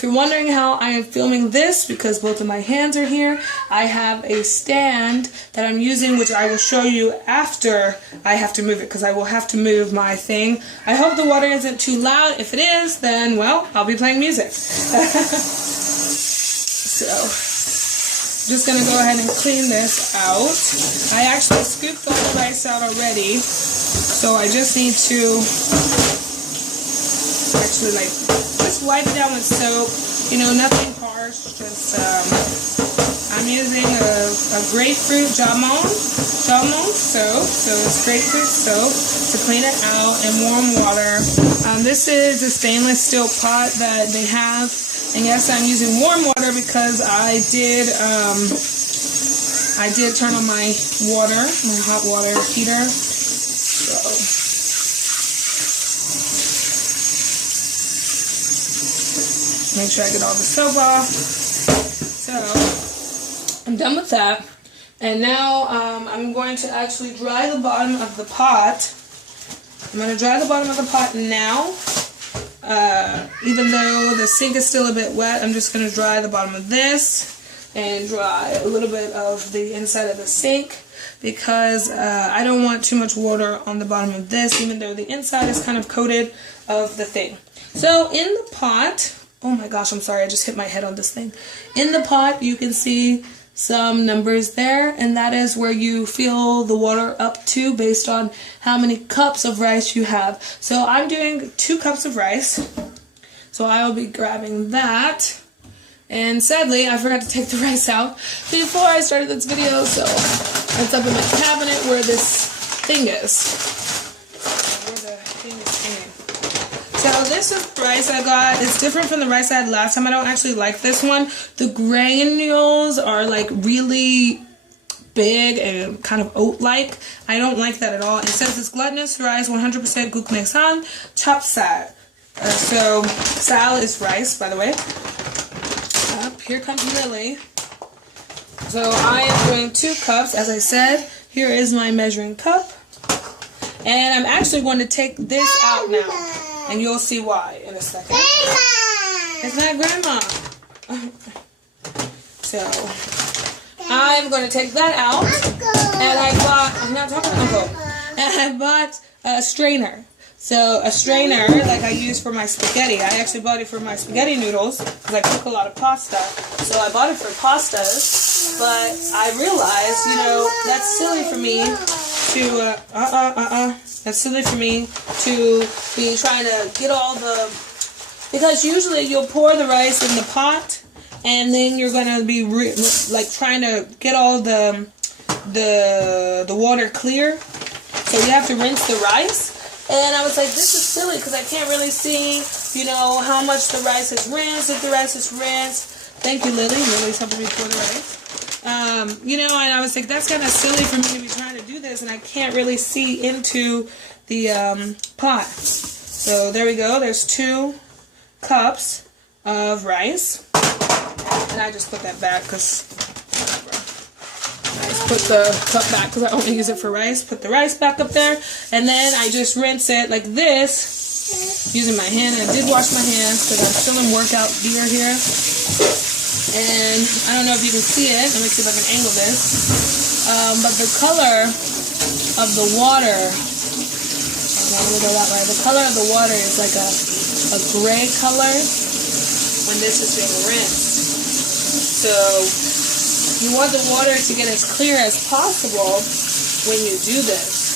if you're wondering how I am filming this, because both of my hands are here, I have a stand that I'm using, which I will show you after I have to move it, because I will have to move my thing. I hope the water isn't too loud. If it is, then, well, I'll be playing music. So, just going to go ahead and clean this out. I actually scooped all the rice out already, so I just need to actually, like, just wipe it down with soap. You know, nothing harsh, just, I'm using a grapefruit jamon soap, so it's grapefruit soap to clean it out, and warm water. This is a stainless steel pot that they have, and yes, I'm using warm water because I did turn on my water, my hot water heater. So make sure I get all the soap off. So I'm done with that, and now I'm going to actually dry the bottom of the pot. I'm going to dry the bottom of the pot now. Even though the sink is still a bit wet, I'm just going to dry the bottom of this and dry a little bit of the inside of the sink, because I don't want too much water on the bottom of this, even though the inside is kind of coated of the thing. So in the pot, oh my gosh, I'm sorry, I just hit my head on this thing. In the pot, you can see some numbers there, and that is where you fill the water up to based on how many cups of rice you have. So I'm doing 2 cups of rice, so I will be grabbing that. And sadly, I forgot to take the rice out before I started this video, so it's up in my cabinet where this thing is. So this is the rice I got. It's different from the rice I had last time. I don't actually like this one. The granules are like really big and kind of oat-like. I don't like that at all. It says it's glutinous rice, 100% guknesan, chop sal. So sal is rice, by the way. Here comes Lily. So I am doing 2 cups, as I said. Here is my measuring cup. And I'm actually going to take this out now. And you'll see why in a second. Grandma! It's not Grandma. So, I'm going to take that out. And I bought, I'm not talking to Uncle. And I bought a strainer. So, a strainer like I use for my spaghetti. I actually bought it for my spaghetti noodles because I cook a lot of pasta. So, I bought it for pastas. But I realized, you know, that's silly for me to, That's silly for me to be trying to get all the, because usually you'll pour the rice in the pot, and then you're gonna be like trying to get all the water clear. So you have to rinse the rice. And I was like, this is silly because I can't really see, you know, how much the rice is rinsed. If the rice is rinsed, thank you, Lily. Lily's helping me pour the rice. You know, and I was like, that's kind of silly for me to be trying to do this, and I can't really see into the pot. So there we go. There's 2 cups of rice, and I just put that back because I just put the cup back because I only use it for rice. Put the rice back up there, and then I just rinse it like this using my hand. And I did wash my hands because I'm still in workout gear here. And I don't know if you can see it. Let me see if I can angle this. But the color of the water, let me go that way. The color of the water is like a gray color when this is being rinsed. So you want the water to get as clear as possible when you do this.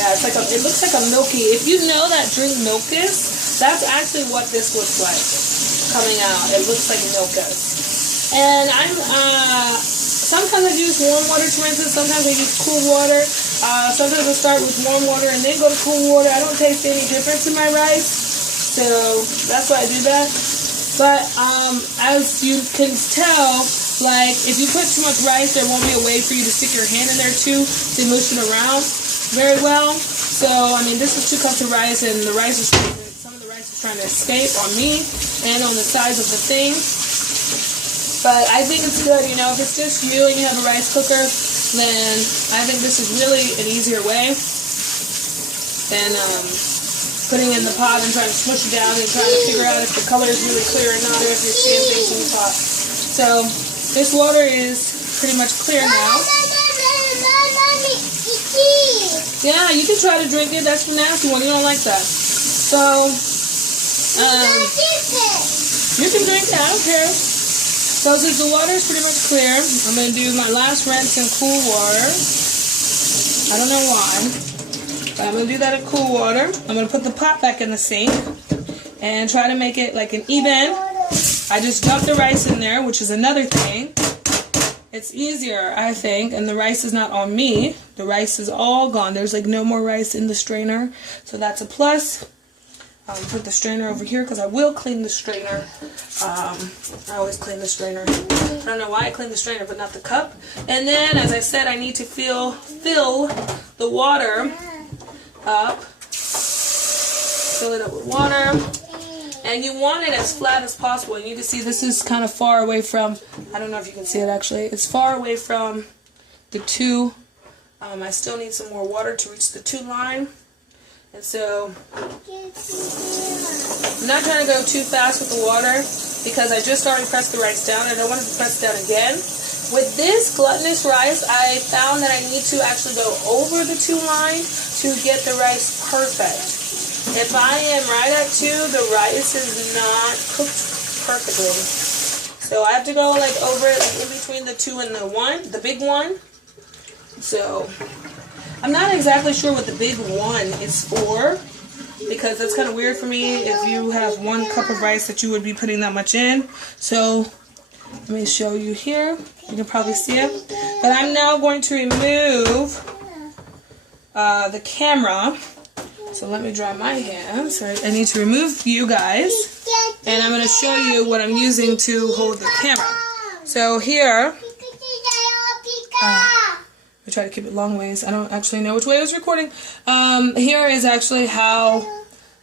Yeah, it's like it looks like a milky. If you know that drink Milkus, that's actually what this looks like. Coming out, it looks like Milkus. And I'm sometimes I use warm water to rinse it, sometimes I use cool water. Sometimes I start with warm water and then go to cool water. I don't taste any difference in my rice, so that's why I do that. But as you can tell, like if you put too much rice, there won't be a way for you to stick your hand in there too to mush it around very well. So I mean, this is 2 cups of rice, and the rice is trying to escape on me and on the sides of the thing. But I think it's good, you know, if it's just you and you have a rice cooker, then I think this is really an easier way than putting in the pot and trying to smush it down and trying to figure out if the color is really clear or not, or if you're seeing things in the pot. So this water is pretty much clear now. Yeah, you can try to drink it. That's the nasty one. You don't like that. So, you can drink it. I don't care. So since the water is pretty much clear, I'm going to do my last rinse in cool water. I don't know why, but I'm going to do that in cool water. I'm going to put the pot back in the sink and try to make it like an even. I just dumped the rice in there, which is another thing. It's easier, I think, and the rice is not on me. The rice is all gone. There's like no more rice in the strainer, so that's a plus. Put the strainer over here because I will clean the strainer. I always clean the strainer. I don't know why I clean the strainer, but not the cup. And then, as I said, I need to fill the water up. Fill it up with water. And you want it as flat as possible. And you can see this is kind of far away from, I don't know if you can see it actually. It's far away from the 2. I still need some more water to reach the 2 line. And so, I'm not trying to go too fast with the water because I just already pressed the rice down. I don't want to press it down again. With this gluttonous rice, I found that I need to actually go over the 2 line to get the rice perfect. If I am right at 2, the rice is not cooked perfectly. So I have to go like over it, like in between the 2 and the 1, the big one. So I'm not exactly sure what the big one is for, because that's kind of weird for me if you have 1 cup of rice that you would be putting that much in. So let me show you here. You can probably see it. But I'm now going to remove the camera. So let me dry my hands. I need to remove you guys. And I'm going to show you what I'm using to hold the camera. So here, I try to keep it long ways. I don't actually know which way I was recording. Here is actually how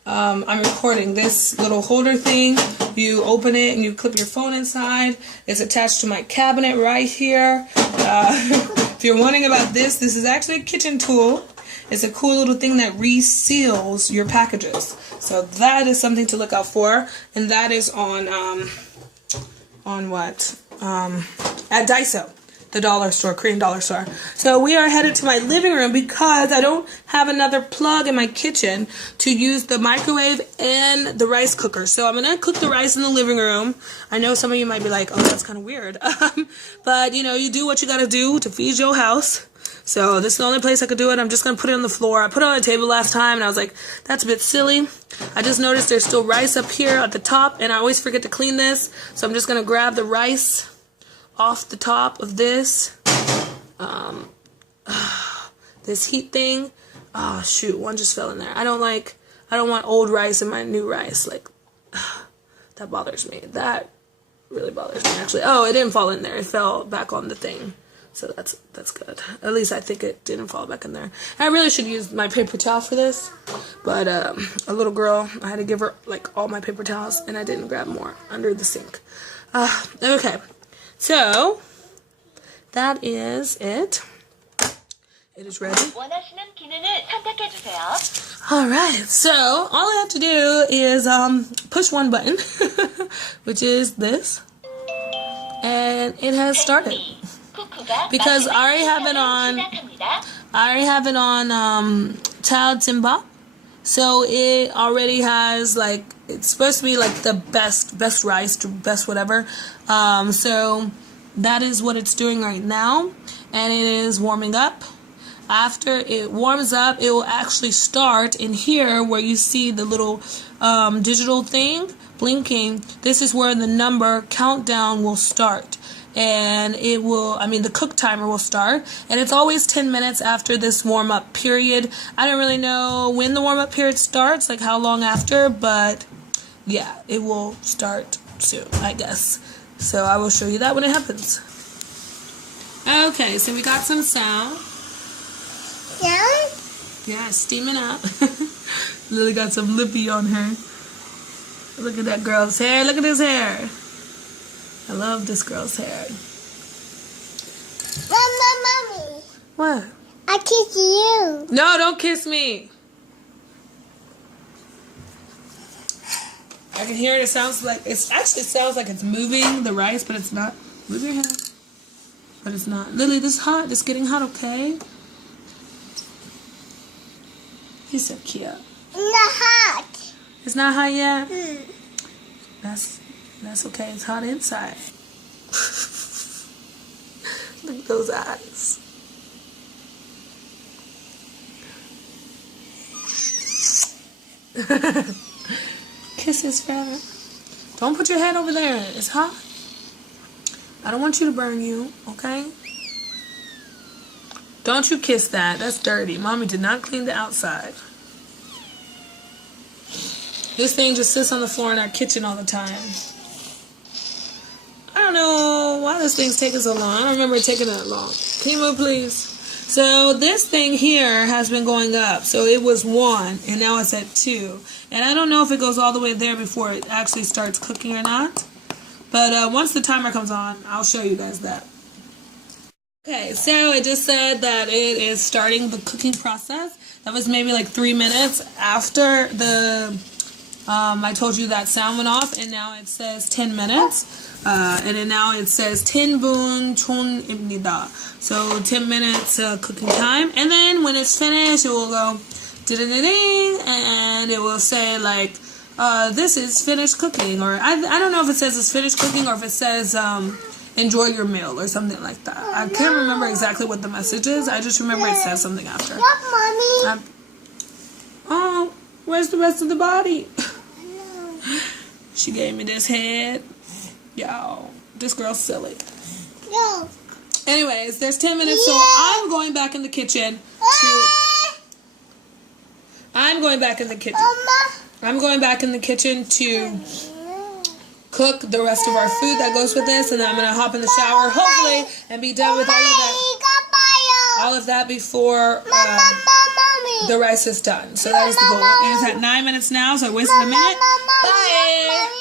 I'm recording. This little holder thing, you open it and you clip your phone inside. It's attached to my cabinet right here. If you're wondering about this is actually a kitchen tool. It's a cool little thing that reseals your packages. So that is something to look out for. And that is on what? At Daiso, the dollar store, Korean dollar store. So we are headed to my living room because I don't have another plug in my kitchen to use the microwave and the rice cooker. So I'm going to cook the rice in the living room. I know some of you might be like, oh, that's kind of weird. But, you know, you do what you got to do to feed your house. So this is the only place I could do it. I'm just going to put it on the floor. I put it on the table last time, and I was like, that's a bit silly. I just noticed there's still rice up here at the top, and I always forget to clean this. So I'm just going to grab the rice off the top of this. This heat thing. Oh, shoot. One just fell in there. I don't want old rice in my new rice. Like, that bothers me. That really bothers me, actually. Oh, it didn't fall in there. It fell back on the thing. So that's good. At least I think it didn't fall back in there. I really should use my paper towel for this. But a little girl, I had to give her like all my paper towels, and I didn't grab more under the sink. Okay. So that is it. It is ready. Alright, so all I have to do is push one button, which is this. And it has started. Because I already have it on Tao Timba. So it already has like, it's supposed to be like the best rice, best whatever. So that is what it's doing right now, and it is warming up. After it warms up, it will actually start in here where you see the little digital thing blinking. This is where the number countdown will start. And it will, the cook timer will start. And it's always 10 minutes after this warm-up period. I don't really know when the warm-up period starts, like how long after, but yeah, it will start soon, I guess. So I will show you that when it happens. Okay, so we got some sound. Yeah, steaming out. Lily got some lippy on her. Look at that girl's hair. Look at his hair. I love this girl's hair. Mommy. What? I kiss you. No, don't kiss me. can hear it. It sounds like, it actually sounds like it's moving the rice, but it's not. Move your hand. But it's not. Lily, this is hot. It's getting hot, okay? He's so cute. Not hot. It's not hot yet? That's okay. It's hot inside. Look at those eyes. Kisses forever. Don't put your head over there. It's hot. I don't want you to burn you, okay? Don't you kiss that. That's dirty. Mommy did not clean the outside. This thing just sits on the floor in our kitchen all the time. I don't know why this thing's taking so long. I don't remember it taking that long. Can you move, please? So this thing here has been going up. So it was 1, and now it's at 2. And I don't know if it goes all the way there before it actually starts cooking or not. But once the timer comes on, I'll show you guys that. Okay, so it just said that it is starting the cooking process. That was maybe like 3 minutes after the I told you that sound went off, and now it says 10 minutes. And then now it says 10분 전입니다. So 10 minutes cooking time. And then when it's finished, it will go ding, and it will say like, this is finished cooking, or I don't know if it says it's finished cooking or if it says enjoy your meal or something like that. I can't remember exactly what the message is. I just remember it says something after. What, Mommy? Oh, where's the rest of the body? She gave me this head. Y'all, this girl's silly. No. Anyways, there's 10 minutes, so I'm going back in the kitchen to... I'm going back in the kitchen. I'm going back in the kitchen to cook the rest of our food that goes with this, and then I'm going to hop in the shower, hopefully, and be done with all of that before the rice is done. So that is the goal. And it's at 9 minutes now, so I wasted a minute. Bye!